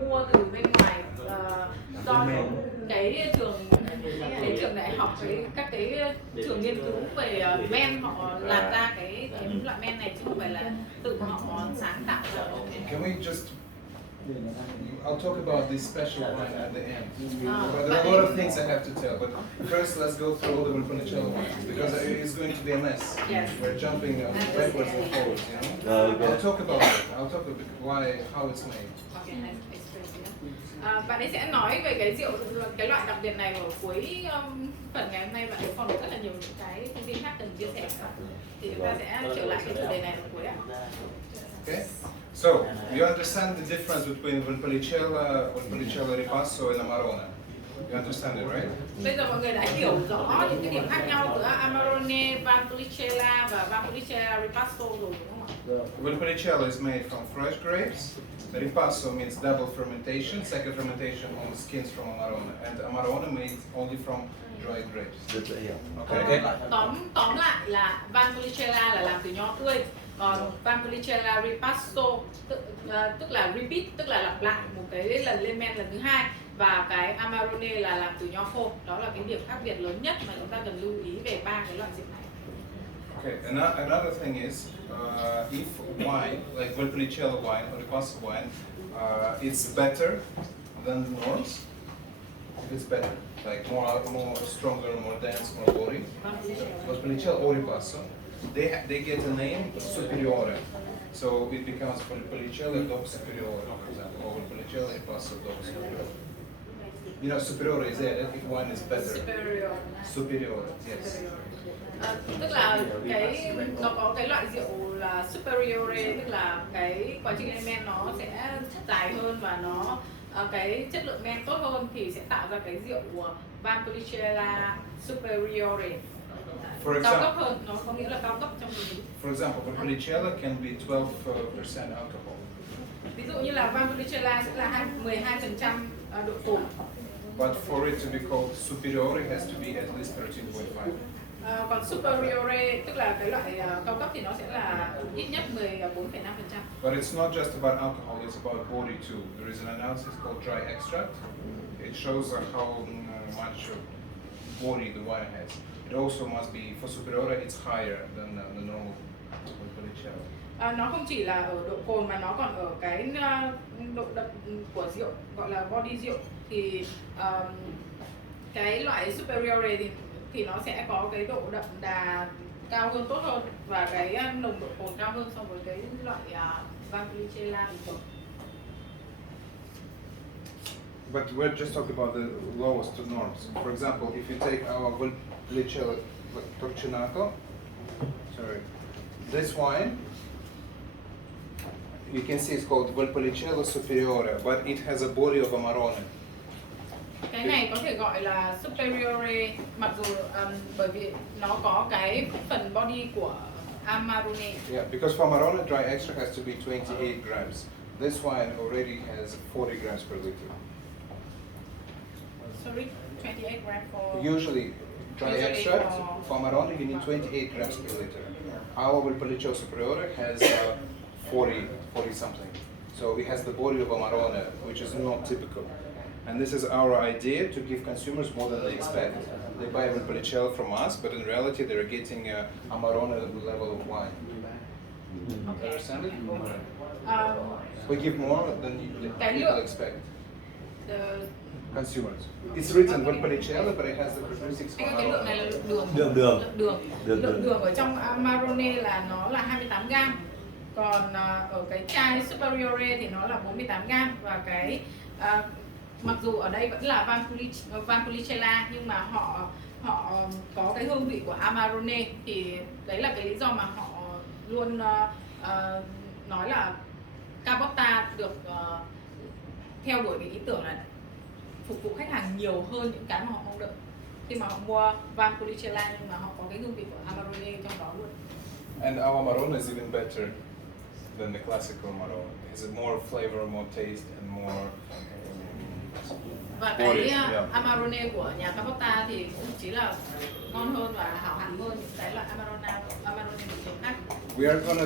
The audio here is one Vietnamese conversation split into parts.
mua từ bên ngoài do cái trường đại học, các cái trường nghiên cứu về men họ làm ra cái loại men này chứ không phải là tự họ sáng tạo ra. Can we just I'll talk about this special wine at the end. But there are a lot of things I have to tell. But first, let's go through all the Valpolicella wines because it's going to be a mess. Yes. We're jumping backwards and forwards, you know. I'll talk about it. I'll talk about how it's made. Okay, bạn ấy sẽ nói về cái rượu, cái loại đặc biệt này ở cuối phần ngày hôm nay, và nếu còn rất là nhiều những cái thông tin khác cần chia sẻ thì chúng ta sẽ trở lại cái chủ đề này ở cuối ạ. Okay. So you understand the difference between Valpolicella Ripasso and Amarone. You understand it, right? Bây giờ mọi người đã hiểu rõ những cái điểm khác nhau giữa Amarone, Valpolicella và Valpolicella Ripasso rồi đúng không ạ? Valpolicella is made from fresh grapes. Ripasso means double fermentation, second fermentation on the skins from Amarone, and Amarone made only from dried grapes. Okay. Tóm lại là Valpolicella là làm từ nho tươi, còn Valpolicella Ripasso tức là repeat, tức là lặp lại một cái lần lên men lần thứ hai, và cái Amarone là làm từ nho khô. Đó là cái điểm khác biệt lớn nhất mà chúng ta cần lưu ý về ba cái loại rượu này. Okay, another thing is, if wine, like Valpolicella wine or Ripasso wine, it's better than the norms, if it's better, like more stronger, more dense, more body, Valpolicella or Ripasso, they get a name superiore, so it becomes Valpolicella DOC superiore, for example, or Valpolicella Ripasso DOC superiore. You know, superiore is added if wine is better. Superiore, yes. Tức là nó có cái loại rượu là superiore, tức là cái quá trình lên men nó sẽ dài hơn và nó cái chất lượng men tốt hơn thì sẽ tạo ra cái rượu Valpolicella superiore. Cao cấp hơn, nó có nghĩa là cao cấp trong người. For example, Valpolicella can be 12% alcohol. Ví dụ như là Valpolicella sẽ là 12% độ cồn. But for it to be called superiore, it has to be at least 13.5. Còn superiore tức là cái loại cao cấp thì nó sẽ là ít nhất 14,5%. But it's not just about alcohol; it's about body too. There is an analysis called dry extract. It shows how much body the wine has. It also must be for superiore. It's higher than the normal Valpolicella. Nó không chỉ là ở độ cồn mà nó còn ở cái độ đậm của rượu, gọi là body rượu, thì cái loại superiore thì nó sẽ có cái độ đậm đà cao hơn, tốt hơn, và cái nồng độ cồn cao hơn so với cái loại Valpolicella bình thường. But we're just talking about the lowest norms. For example, if you take our Valpolicella Torcinato, this wine, you can see it's called Valpolicella Superiore, but it has a body of Amarone. Cái này có thể gọi là superiore, mặc dù bởi vì nó có cái phần body của Amarone. Yeah, because for Amarone, dry extract has to be 28 grams. This wine already has 40 grams per liter. Sorry, 28 grams for... Usually, dry extract for Amarone, you need 28 grams per liter. Our Valpolicella Superiore has 40 something. So it has the body of Amarone, which is not typical. And this is our idea to give consumers more than they expect. They buy Valpolicella from us, but in reality they're getting Amarone level of wine. Okay. Understand it? We give more than people expect. Consumers. It's written Valpolicella, but it has the characteristics of Cái lượng này là Đường. Đường ở trong Amarone là nó là 28 gram. Còn ở cái chai superiore thì nó là 48 gram, và cái mặc dù ở đây vẫn là Valpolicella nhưng mà họ có cái hương vị của Amarone, thì đấy là cái lý do mà họ luôn nói là Carbotta được theo đuổi cái ý tưởng là phục vụ khách hàng nhiều hơn những cái mà họ mong đợi khi mà họ mua Valpolicella, nhưng mà họ có cái hương vị của Amarone trong đó luôn. And our Amarone is even better than the classical Amarone. It has more flavor, more taste, and more Và Body, cái yeah. Amarone của nhà Capotta thì cũng chỉ là ngon hơn và hảo hẳn hơn những cái loại Amarone bình thường khác. We are gonna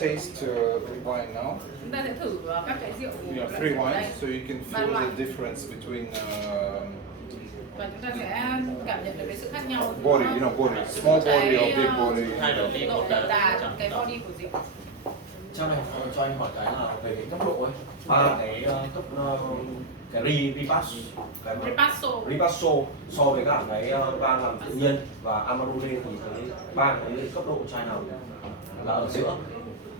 taste wine now. Chúng ta sẽ thử các cái rượu Yeah, loại three rượu ở đây. wines, so you can Ba feel loại. the difference between Và chúng ta sẽ cảm nhận được cái sự khác nhau. body, you know, body, small body or big body. Hai đầu đi Độ một đậm đà trong cái body của rượu. Trong này cho anh hỏi cái là về cái cấp độ ấy. Cái ripasso so với cả cái vang làm tự nhiên và amarone thì cái ba cái cấp độ chai nào là ở giữa.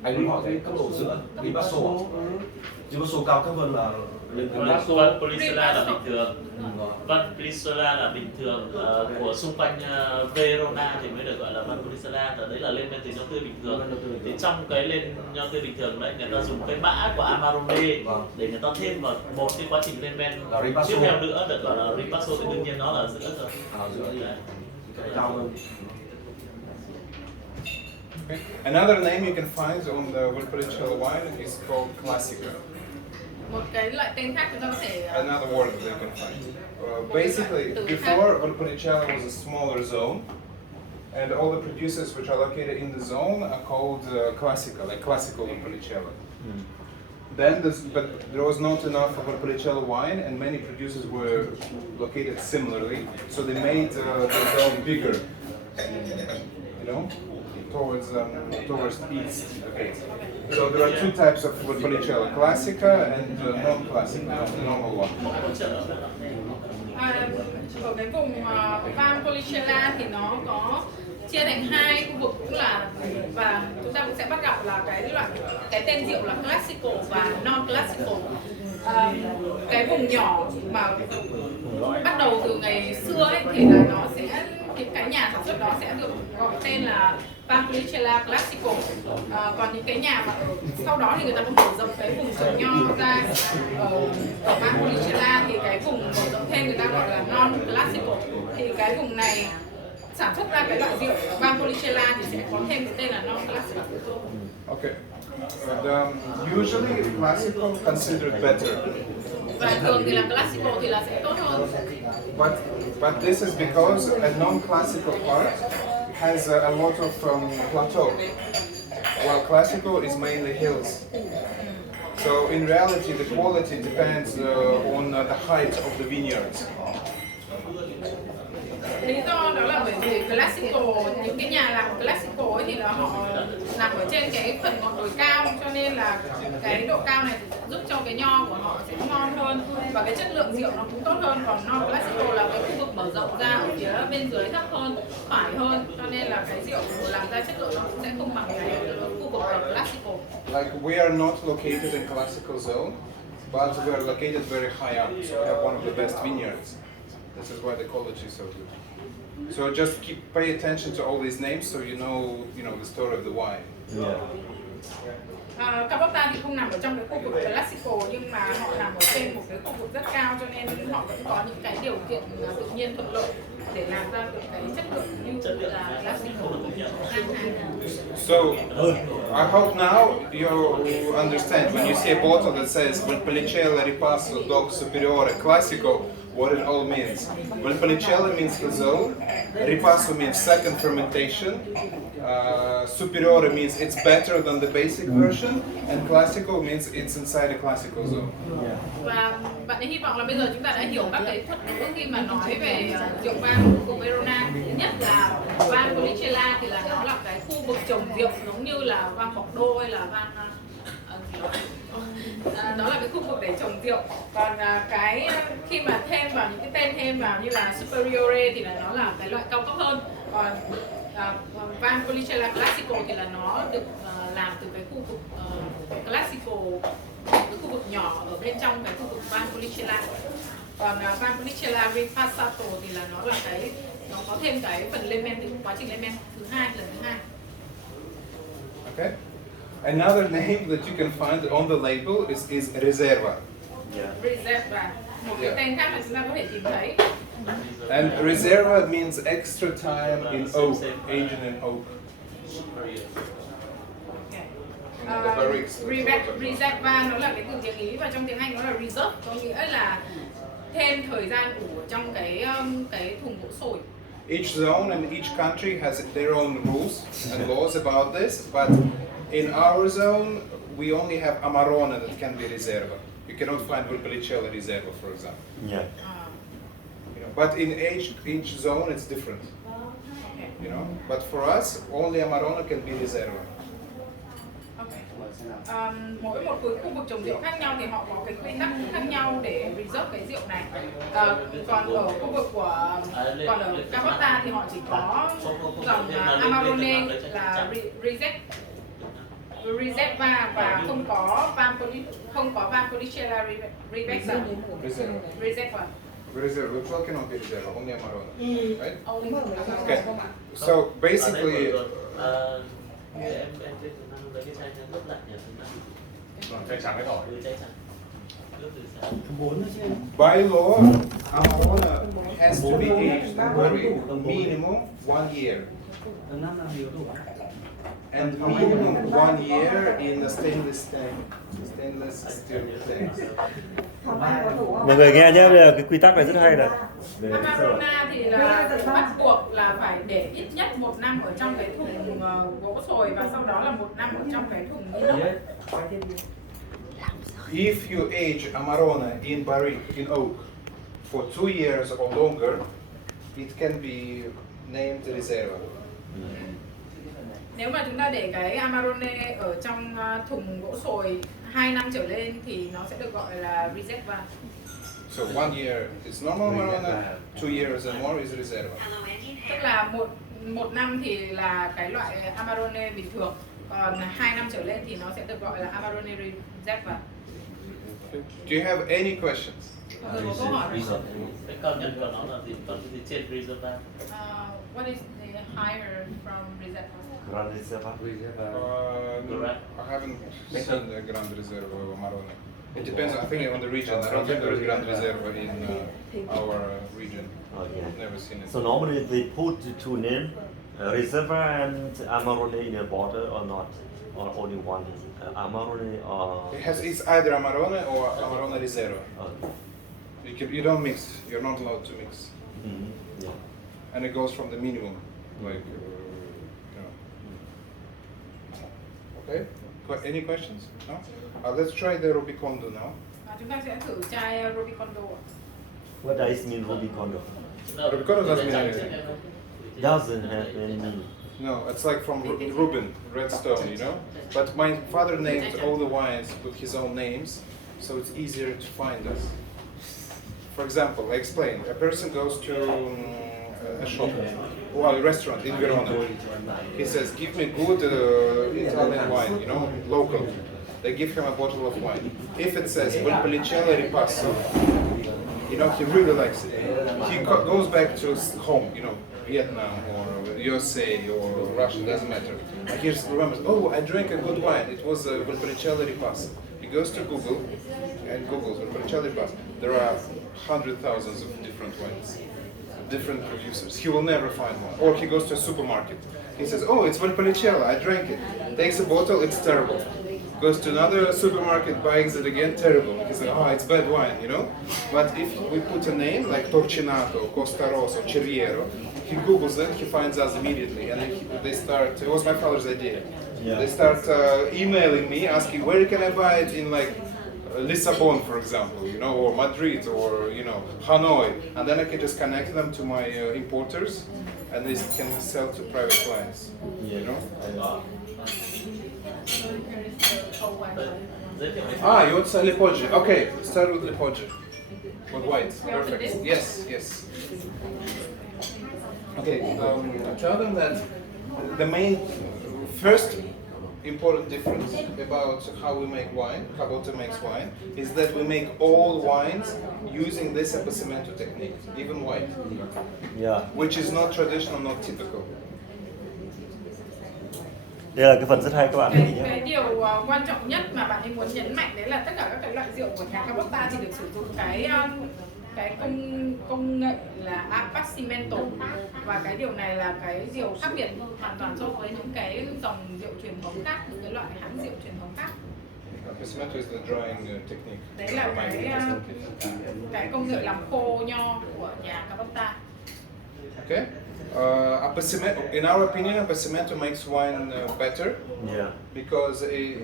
Anh muốn hỏi cái cấp độ giữa ripasso cao cấp hơn là lên cái Vang Policella là bình thường. rồi. Vang Policella là bình thường, của xung quanh Verona thì mới được gọi là Vang Policella, đấy là lên men từ nho tươi bình thường. Thì trong cái lên nho tươi bình thường đấy, người ta dùng cái mã của Amarone để người ta thêm vào một cái quá trình lên men tiếp theo nữa được gọi là ripasso, thì đương nhiên nó là giữa rồi. Giữa đấy. Cái cao hơn. Okay. Another name you can find on the Valpolicella wine is called Classica. Một cái loại tên khác chúng ta có thể Another word that you can find. Basically, before Valpolicella was a smaller zone, and all the producers which are located in the zone are called Classica, like classical Valpolicella. Then, but there was not enough of Valpolicella wine, and many producers were located similarly, so they made the zone bigger. You know, towards east. Okay. So there are two types of Valpolicella: Classica and non-Classica, the normal one. Ở cái vùng Vang Policella thì nó có chia thành hai khu vực cũng là, và chúng ta cũng sẽ bắt gặp là cái tên rượu là classical và non classical. Cái vùng nhỏ mà bắt đầu từ ngày xưa ấy thì là nó sẽ, những cái nhà sản xuất đó sẽ được gọi tên là Vang Policella Classical. Còn những cái nhà mà sau đó thì người ta có mở rộng cái vùng trồng nho ra ở Vang Policella, thì cái vùng mở rộng thêm người ta gọi là non classical. Thì cái vùng này sản xuất ra cái loại rượu Vang Policella thì sẽ có thêm cái tên là non classical. Okay. And, usually classical considered better. Và thường thì là classical thì là sẽ tốt hơn. But this is because a non-classical part has a lot of plateau, while classical is mainly hills. So in reality, the quality depends on the height of the vineyards. Lý do đó là bởi vì classical, những cái nhà làm classical ấy thì là họ nằm ở trên cái phần ngọn đồi cao, cho nên là cái độ cao này sẽ giúp cho cái nho của họ sẽ ngon hơn và cái chất lượng rượu nó cũng tốt hơn. Còn non classical là cái khu vực mở rộng ra ở phía bên dưới thấp hơn, phải hơn, cho nên là cái rượu làm ra chất lượng nó cũng sẽ không bằng cái khu vực ở classical. Like we are not located in classical zone, but we are located very high up, so we have one of the best vineyards. This is why the quality is so good. So just pay attention to all these names, so you know the story of the wine. Yeah. Capotta thì không nằm ở trong cái khu vực classical, nhưng mà họ nằm ở trên một cái khu vực rất cao, cho nên họ vẫn có những cái điều kiện tự nhiên thuận lợi để làm ra được cái chất lượng như là classical. So I hope now you understand when you see a bottle that says Valpolicella Ripasso DOC Superiore Classico, what it all means. Valpolicella means the zone, Ripasso means second fermentation, Superiore means it's better than the basic version, and Classico means it's inside a classical zone. Và bạn ấy hy vọng là bây giờ chúng ta đã hiểu các cái thuật ngữ khi mà nói về rượu vang của Verona. Thứ nhất là Vang Policella thì là nó là cái khu vực trồng rượu giống như là vang Bordeaux hay là vang đó là cái khu vực để trồng rượu. Còn cái khi mà thêm vào những cái tên thêm vào như là Superiore thì là nó là cái loại cao cấp hơn. Còn Vang Policella Classical thì là nó được làm từ cái khu vực Classical, cái khu vực nhỏ ở bên trong cái khu vực Vang Policella. Còn Vang Policella Ripassato thì là nó là cái, nó có thêm cái phần lên men, từ quá trình lên men lần thứ hai. Okay. Another name that you can find on the label is Reserva. Reserva, một cái tên khác mà chúng ta có thể tìm thấy. And Reserva means extra time in oak, aged in oak. Reserva nó là cái từ tiếng Ý và và trong tiếng Anh nó là reserve, có nghĩa là thêm thời gian ủ trong cái thùng gỗ sồi. Each zone and each country has their own rules and laws about this, but in our zone, we only have Amarone that can be Reserva. You cannot find Valpolicella Reserva, for example. Yeah. You know, but in each zone, it's different. Okay. You know, but for us, only Amarone can be Reserva. Okay. Mỗi một khu vực trồng rượu khác nhau thì họ có cái quy tắc khác nhau để reserve cái rượu này. Còn ở khu vực của còn ở Cabota thì họ chỉ có dòng Amarone là Reserva và không có Valpolicella Reserva. Reserva. Reserva, which cannot be Reserva, only Amarone, right? Okay. So basically, em trên Nam lấy cái chai nước lạnh nhà chúng ta. Chai trắng cái đỏ. Chai trắng. Nước từ sáng. by law, Amarone has to be aged in barrel minimum 1 year. And minimum 1 year in a stainless steel tank. Mọi người nghe nhé, bây giờ cái quy tắc này rất hay này. Amarone thì là bắt buộc là phải để ít nhất 1 năm ở trong cái thùng gỗ sồi và sau đó là 1 năm ở trong cái thùng ni lông. If you age Amarone in barrique, in oak, for 2 years or longer, it can be named Reserva. Nếu mà chúng ta để cái Amarone ở trong thùng gỗ sồi 2 năm trở lên thì nó sẽ được gọi là Reserva. So 1 year is normal Amarone, 2 years and more is Reserva. Tức là một năm thì là cái loại Amarone bình thường, còn 2 năm trở lên thì nó sẽ được gọi là Amarone Reserva. Do you have any questions? Có câu hỏi không? Cái cao nhất của nó là gì? Còn cái gì trên Reserva? What is the higher from Reserva? Grand Reserva. I haven't seen the Grand Reserva of Amarone. It depends, I think, on the region. I don't think there is Grand Reserva in our region. Oh, yeah. I've never seen it. So normally they put the two names, Reserva and Amarone in a border or not? Or only one? Amarone or... It's either Amarone or Amarone Reserva. Okay. You don't mix. You're not allowed to mix. Mm-hmm. Yeah. And it goes from the minimum, like, you know. Okay? Any questions? No? Let's try the Rubicondo now. Chúng ta sẽ thử chai Rubicondo. What does mean Rubicondo? Rubicondo doesn't mean anything. Doesn't have any meaning. No, it's like from Reuben, red stone, you know? But my father named all the wines with his own names, so it's easier to find us. For example, I explain. A person goes to a shop, or a restaurant in Verona. He says, give me good Italian wine, you know, local. They give him a bottle of wine. If it says Valpolicella Ripasso, you know, he really likes it. He goes back to home, you know, Vietnam or USA or Russia, doesn't matter. And he just remembers, oh, I drank a good wine. It was Valpolicella Ripasso. He goes to Google and Googles Valpolicella Ripasso. There are 100,000 of different wines, different producers. He will never find one. Or he goes to a supermarket. He says, oh, it's Valpolicella, I drank it. Takes a bottle, it's terrible. Goes to another supermarket, buys it again, terrible. He's like, oh, it's bad wine, you know? But if we put a name like Torcinato, Costa Rosso, Cerviero, he Googles it, he finds us immediately. And they start, it was my father's idea. Yeah. They start emailing me, asking, where can I buy it in like Lisbon, for example, you know, or Madrid, or, you know, Hanoi. And then I can just connect them to my importers, and they can sell to private clients, you know? You want to sell Lipoggi? Okay, start with Lipoggi. With white, perfect. Yes, yes. Okay, tell them that the main, first important difference about how we make wine, Cabota makes wine, is that we make all wines using this appassimento technique, even white. Yeah. Which is not traditional, not typical. Đây là cái phần rất hay các bạn thấy nhé. Cái điều quan trọng nhất mà bạn ấy muốn nhấn mạnh đấy là tất cả các cái loại rượu của nhà Cabota thì được sử dụng cái công nghệ là appassimento, và cái điều này là cái điều khác biệt hoàn toàn so với những cái dòng rượu truyền thống khác, những cái loại hãng rượu truyền thống khác. Appassimento is the drying technique. Đấy là cái công nghệ làm khô nho của nhà Capota. Okay. Appassimento, in our opinion, Appassimento makes wine better Yeah. because it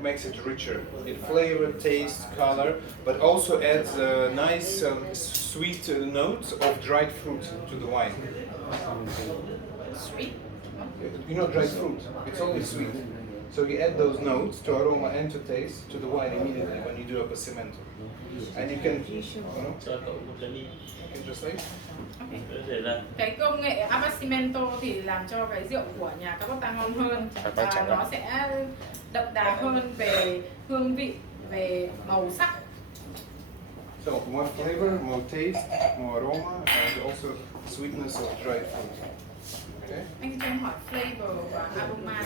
makes it richer in flavor, taste, color, but also adds nice sweet notes of dried fruit to the wine. Sweet. You know dried fruit, it's always sweet. So you add those notes to aroma and to taste to the wine immediately when you do Appassimento. And you can, Cho cậu một cái ly can just like, Okay. để ra. Cái công nghệ Appassimento thì làm cho cái rượu của nhà Capota ngon hơn và nó sẽ đậm đà hơn về hương vị, về màu sắc. so more flavor, more taste, more aroma, and also sweetness of dried fruit. Okay. Anh cho em hỏi flavor và aroma.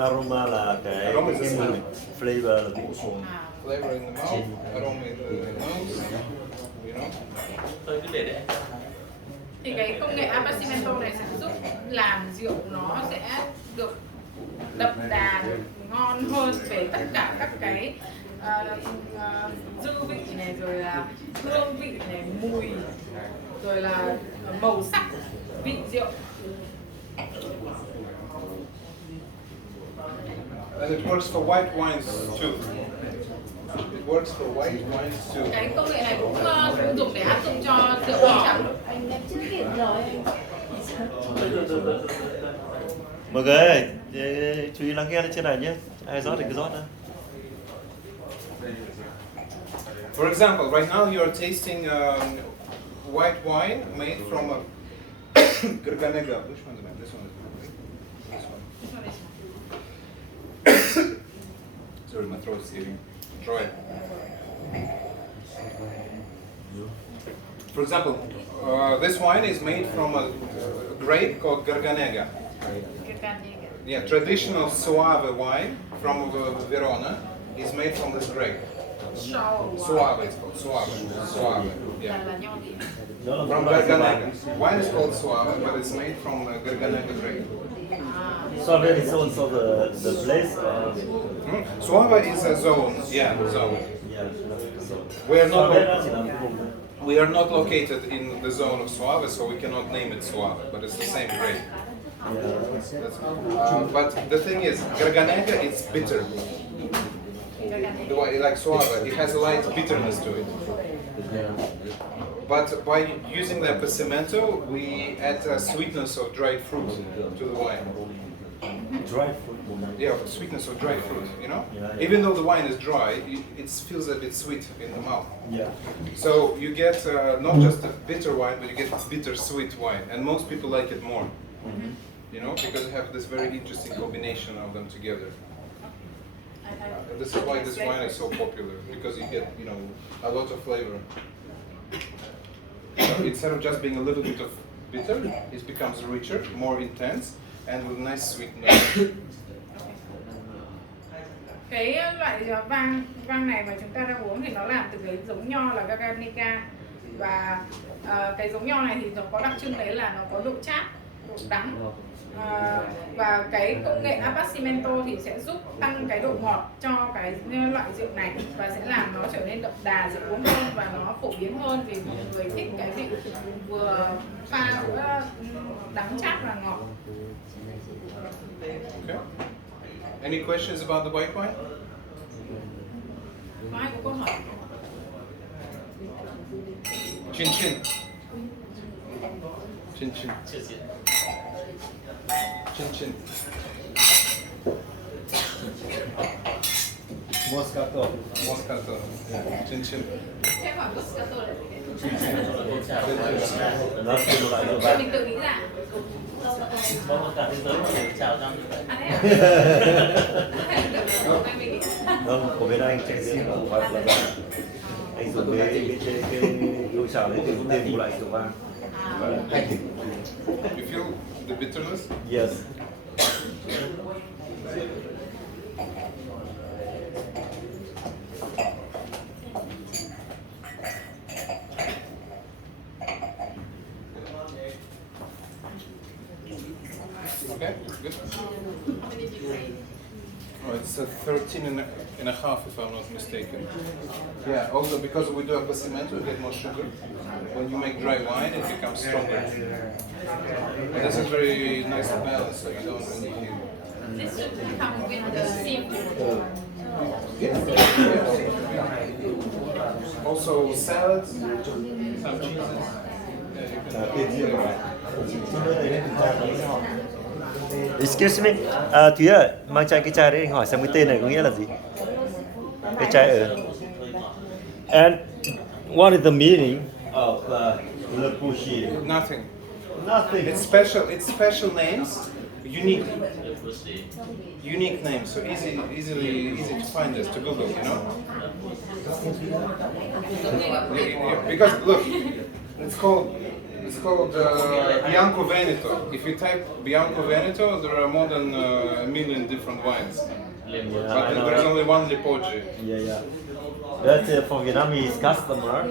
Aroma là cái Aroma is the smell. flavor là vị. À, Flavor in the mouth, aroma in the nose, you know. Thôi cứ để anh. thì cái công nghệ Appassimento này sẽ giúp làm rượu nó sẽ được đậm đà, được ngon hơn về tất cả các cái dư vị này, rồi là hương vị này, mùi, rồi là màu sắc vị rượu. And it works for white wines too. It works for white wines too. Cái công nghệ này cũng dùng để áp dụng cho rượu vang trắng. Anh đã chứng kiến rồi. Mọi người ơi, chú ý lắng nghe lên trên này nhé. Ai rót thì cứ rót đó. For example, right now you are tasting white wine made from a Garganega. Which one is it? This one is this one. Sorry, my throat is getting dry. For example, this wine is made from a grape called Garganega. Yeah, traditional Soave wine from Verona is made from this grape. Soave, it's called Soave. Soave, yeah. From Garganega. Wine is called Soave, but it's made from Garganega grape. So that is also the place. Soave is a zone, yeah, zone. Yeah. We are not. Soave chỉ là một vùng. We are not located in the zone of Soave, so we cannot name it Soave, but it's the same grape. But the thing is, Garganega is bitter. The way, like Soave, it has a light bitterness to it. But by using the Appassimento, we add a sweetness of dried fruit to the wine. Dried fruit. Yeah, sweetness of dried fruit, you know? Yeah. Even though the wine is dry, it feels a bit sweet in the mouth. Yeah. So you get not just a bitter wine, but you get bitter-sweet wine, and most people like it more. You know, because you have this very interesting combination of them together. This is why this wine is so popular, because you get, you know, a lot of flavor. Instead of just being a little bit of bitter, it becomes richer, more intense, and with nice sweet note. Cái loại vang này mà chúng ta đang uống thì nó làm từ cái giống nho là Garganega, và cái giống nho này thì nó có đặc trưng đấy là nó có độ chát, độ đắng, và cái công nghệ Appassimento thì sẽ giúp tăng cái độ ngọt cho cái loại rượu này và sẽ làm nó trở nên đậm đà dễ uống hơn và nó phổ biến hơn vì mọi người thích cái vị vừa pha giữa đắng chát và ngọt. Okay. Any questions about the white wine? Có ai có câu hỏi? Chin chin. Chin chin. Chưa diễn. Chin chin. Moscato. Moscato. Chin chin. Thế hỏi Moscato là gì? Nó là một loại rượu vang. Mình tự nghĩ ra. Có một cả thế giới có thể chào năm như vậy. À thế à? Vâng, của bên anh chạy riêng là một loại rượu vang. Anh dùng cái nồi chảo đấy để thêm một loại rượu vang. You feel the bitterness? Yes. Okay, good. Oh, it's 13 and and a half, if I'm not mistaken. Yeah, also because we do abastecimento, we get more sugar. When you make dry wine, it becomes stronger. And this is very nicely balanced, so you don't really... This should come with the seafood. Also salads, some cheeses. Excuse me, Thúy ơi, mang chai cái chai đấy anh hỏi xem cái tên này có nghĩa là gì? Cái chai ở. And what is the meaning of Le Boucher? Nothing. Nothing. It's special names, unique names, so easy to find this, to Google, you know? Because look, it's called Bianco Veneto. If you type Bianco Veneto, there are more than a million different wines. But there's only one Lipoggi. Yeah. That's for Vietnamese customer.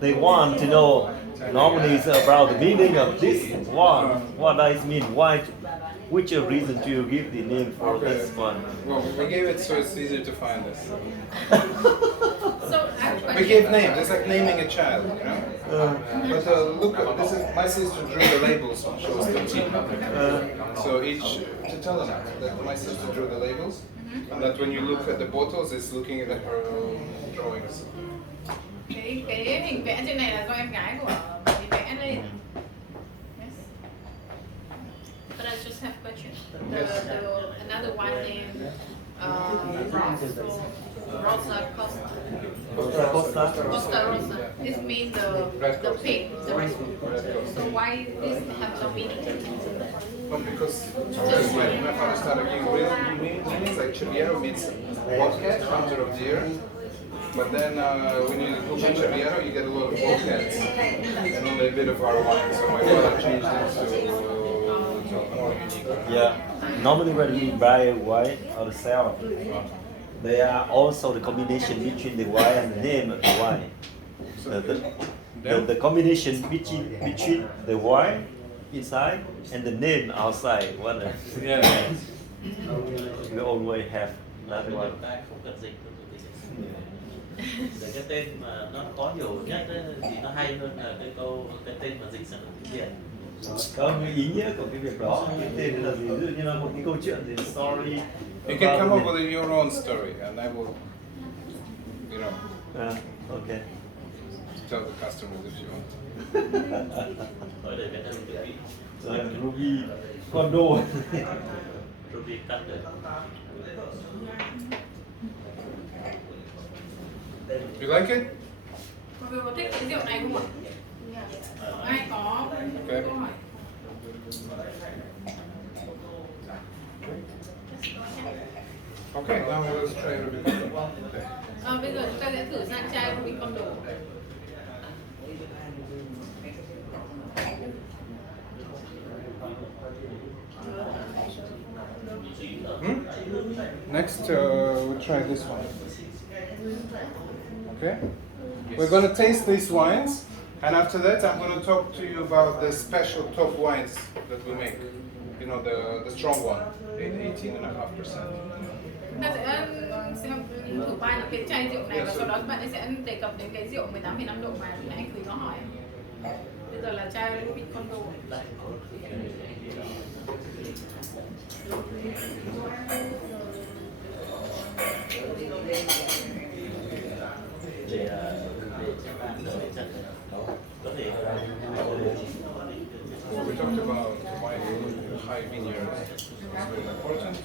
They want to know normally it's about the meaning of this one. What does it mean? Why? Which reason do you give the name for this one? Well, we gave it so it's easier to find this. So We gave names. It's like naming a child, you know. But look, this is my sister drew the labels when she was 13. So each to tell them that my sister drew the labels, and that when you look at the bottles, it's looking at her drawings. cái hình vẽ trên này là do em gái của chị vẽ lên. Yes. But I just have questions. Another one named Rosa Costa. Costa Rosa. This means the pig, the red. So why this have no meaning? Well, because just when my father started giving real meanings, like Chiviero means bobcat, hunter of deer. But then when you Google Chiviero, you get a lot of bobcats and only a bit of our wine. So my father changed it to more unique. Yeah. Normally when we buy wine or sell, they are also the combination between the wine and the name of the wine. The combination between the wine inside and the name outside. What? Yeah. We always have that one. Không cần dịch. Để cái tên mà nó có hiểu nhất ấy, thì nó hay hơn là cái tên mà dịch sang tiếng Việt. Có cái ý nghĩa của cái việc đó, cái tên là gì? Ví dụ như là một cái câu chuyện thì story. You can come up with your own story, and I will, you know, Okay. tell the customers if you want. Thôi để Việt Nam tự kỷ. Ruby condo. Ruby cắt được. You like it? Mọi người có thích cái rượu này không ạ? Ai có câu hỏi? Okay, now let's try Ruby. Bây giờ chúng ta sẽ thử sang chai Ruby Condo. Next, we'll try this one. Okay? We're going to taste these wines, and after that, I'm going to talk to you about the special top wines that we make. You know, the strong one, 18.5%. Chúng ta sẽ thử ba những cái chai rượu này và sau đó các bạn sẽ đề cập đến cái rượu 18,5 độ mà nãy anh Thúy có hỏi. Bây giờ là chai Ruby Condo. Để cho bạn đỡ chân có thể We talked about wine high vineyards. It's very important.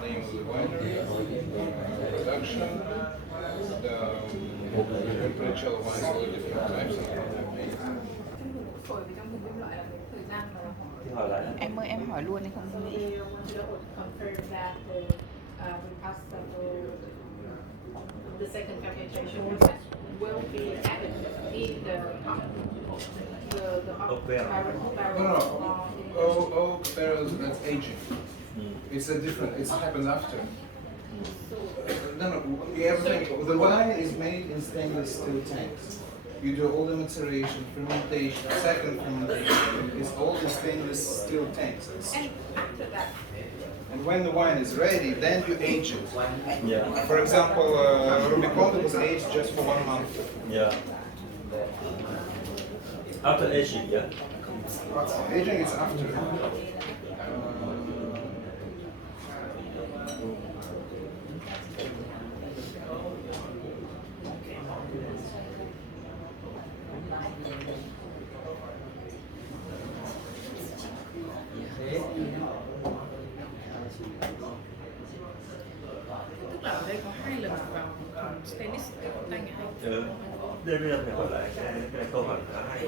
Name of the winery, production, the temperature of wines, all the different types and how they're made. Phổi với trong hình loại là cái thời gian mà Thì hỏi lại. Em hỏi luôn hay không? confirm that the second fermentation will be added in the Oak barrel. No. Oak barrels, that's aging. It's a different, it happens after. No, everything, the wine is made in stainless steel tanks. You do all the maceration, fermentation, second fermentation, it's all in stainless steel tanks. And after that, And when the wine is ready, then you age it. Yeah. For example, Rubicon was aged just for 1 month. Yeah. After aging, yeah. Aging is after. Tức là ở đây có 2 lần vào thùng stainless tay hả anh? Đây bây giờ phải hỏi lại cái câu hỏi khá hay.